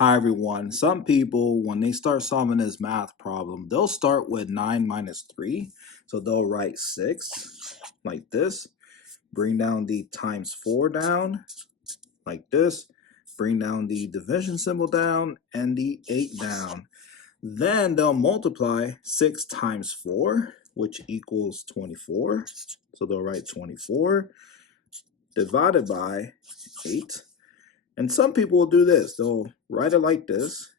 Hi everyone. Some people, when they start solving this math problem, they'll start with 9 minus 3. So they'll write 6 like this, bring down the times 4 down like this, bring down the division symbol down, and the 8 down. Then they'll multiply 6 times 4, which equals 24. So they'll write 24 divided by 8. And some people will do this. They'll write it like this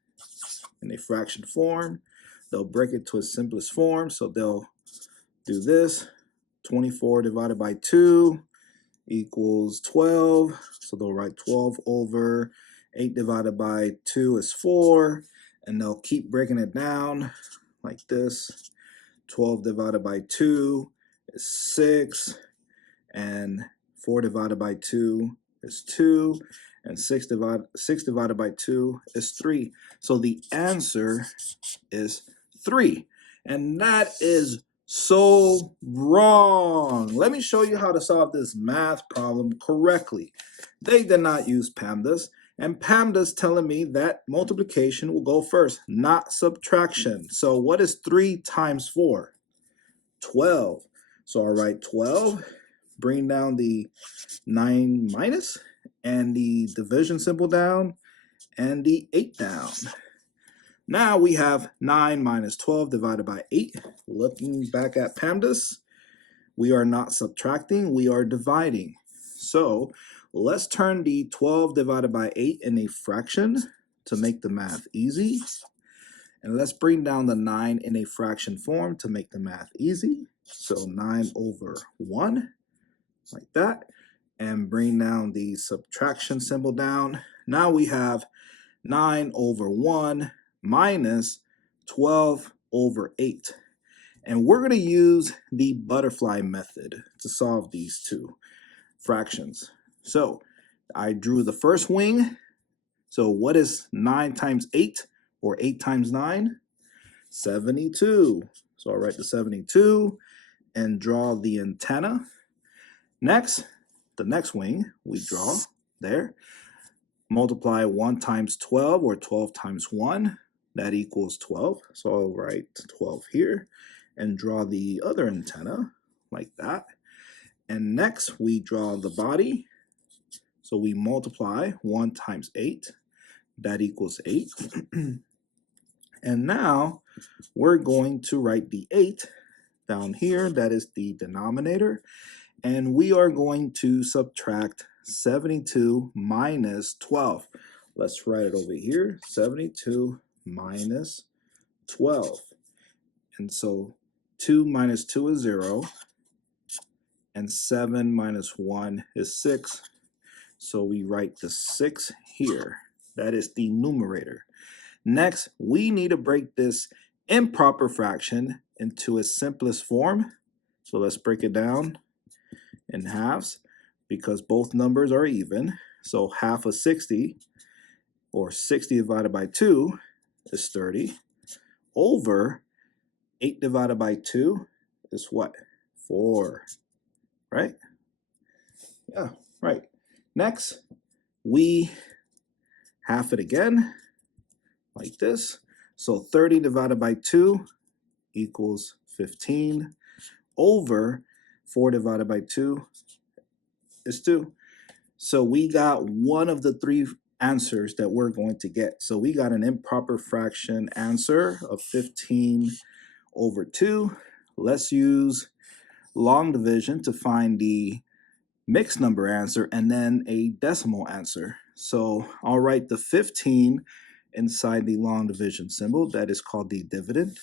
in a fraction form. They'll break it to its simplest form. So they'll do this. 24 divided by 2 equals 12. So they'll write 12 over 8 divided by 2 is 4. And they'll keep breaking it down like this. 12 divided by 2 is 6. And 4 divided by 2 is 2. And 6 divided by 2 is 3. So the answer is 3. And that is so wrong. Let me show you how to solve this math problem correctly. They did not use PEMDAS. And PEMDAS telling me that multiplication will go first, not subtraction. So what is 3 times 4? 12. So I'll write 12. Bring down the 9 minus and the division symbol down and the 8 down. Now we have 9 minus 12 divided by 8. Looking back at PEMDAS, we are not subtracting, we are dividing. So let's turn the 12 divided by 8 in a fraction to make the math easy. And let's bring down the 9 in a fraction form to make the math easy. So 9 over 1, like that. And bring down the subtraction symbol down. Now we have 9 over 1 minus 12 over 8. And we're going to use the butterfly method to solve these two fractions. So I drew the first wing. So what is 9 times 8 or 8 times 9? 72. So I'll write the 72 and draw the antenna. Next, the next wing we draw there. Multiply 1 times 12 or 12 times 1. That equals 12. So I'll write 12 here and draw the other antenna like that. And next we draw the body. So we multiply 1 times 8. That equals 8. And now we're going to write the 8 down here. That is the denominator. And we are going to subtract 72 minus 12. Let's write it over here. 72 minus 12. And so 2 minus 2 is 0. And 7 minus 1 is 6. So we write the 6 here. That is the numerator. Next, we need to break this improper fraction into its simplest form. So let's break it down in halves because both numbers are even. So half of 60 or 60 divided by 2 is 30 over 8 divided by 2 is what? 4, right? Yeah, right. Next, we half it again like this. So 30 divided by 2 equals 15 over 4 divided by 2 is 2. So we got one of the three answers that we're going to get. So we got an improper fraction answer of 15 over 2. Let's use long division to find the mixed number answer and then a decimal answer. So I'll write the 15 inside the long division symbol. That is called the dividend.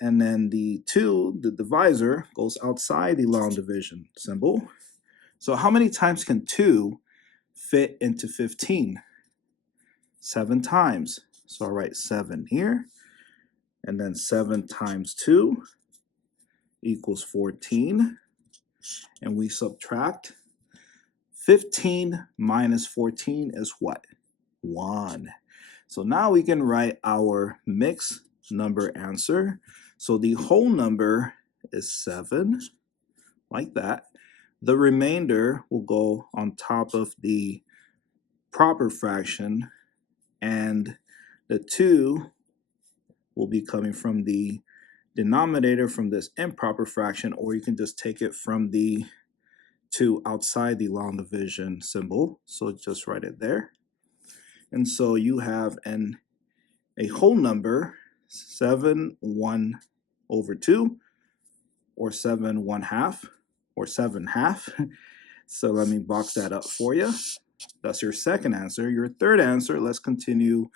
And then the 2, the divisor, goes outside the long division symbol. So how many times can 2 fit into 15? 7 times. So I'll write 7 here. And then 7 times 2 equals 14. And we subtract. 15 minus 14 is what? 1. So now we can write our mixed number answer. So the whole number is 7, like that. The remainder will go on top of the proper fraction, and The 2 will be coming from the denominator from this improper fraction, or you can just take it from the 2 outside the long division symbol. So just write it there. And so you have a whole number, 7/1/2, or 7/1/2, or 7/2. So let me box that up for you. That's your second answer. Your third answer, let's continue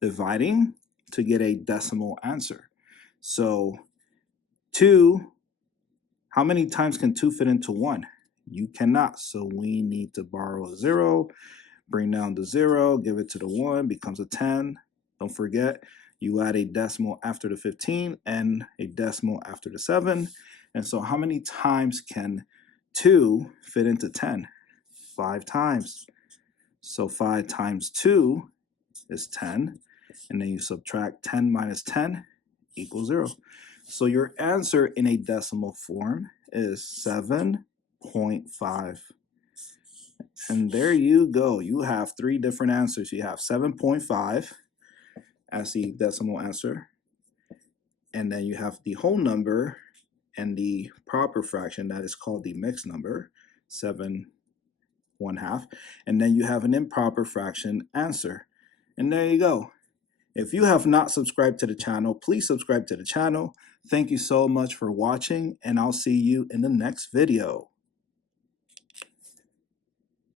dividing to get a decimal answer. So 2, how many times can 2 fit into 1? You cannot, so we need to borrow a 0, bring down the 0, give it to the 1, becomes a 10. Don't forget, you add a decimal after the 15 and a decimal after the 7. And so how many times can 2 fit into 10? 5 times. So 5 times 2 is 10. And then you subtract 10 minus 10 equals 0. So your answer in a decimal form is 7.5. And there you go. You have 3 different answers. You have 7.5 as the decimal answer. And then you have the whole number and the proper fraction that is called the mixed number, 7/1/2. And then you have an improper fraction answer. And there you go. If you have not subscribed to the channel, please subscribe to the channel. Thank you so much for watching, and I'll see you in the next video.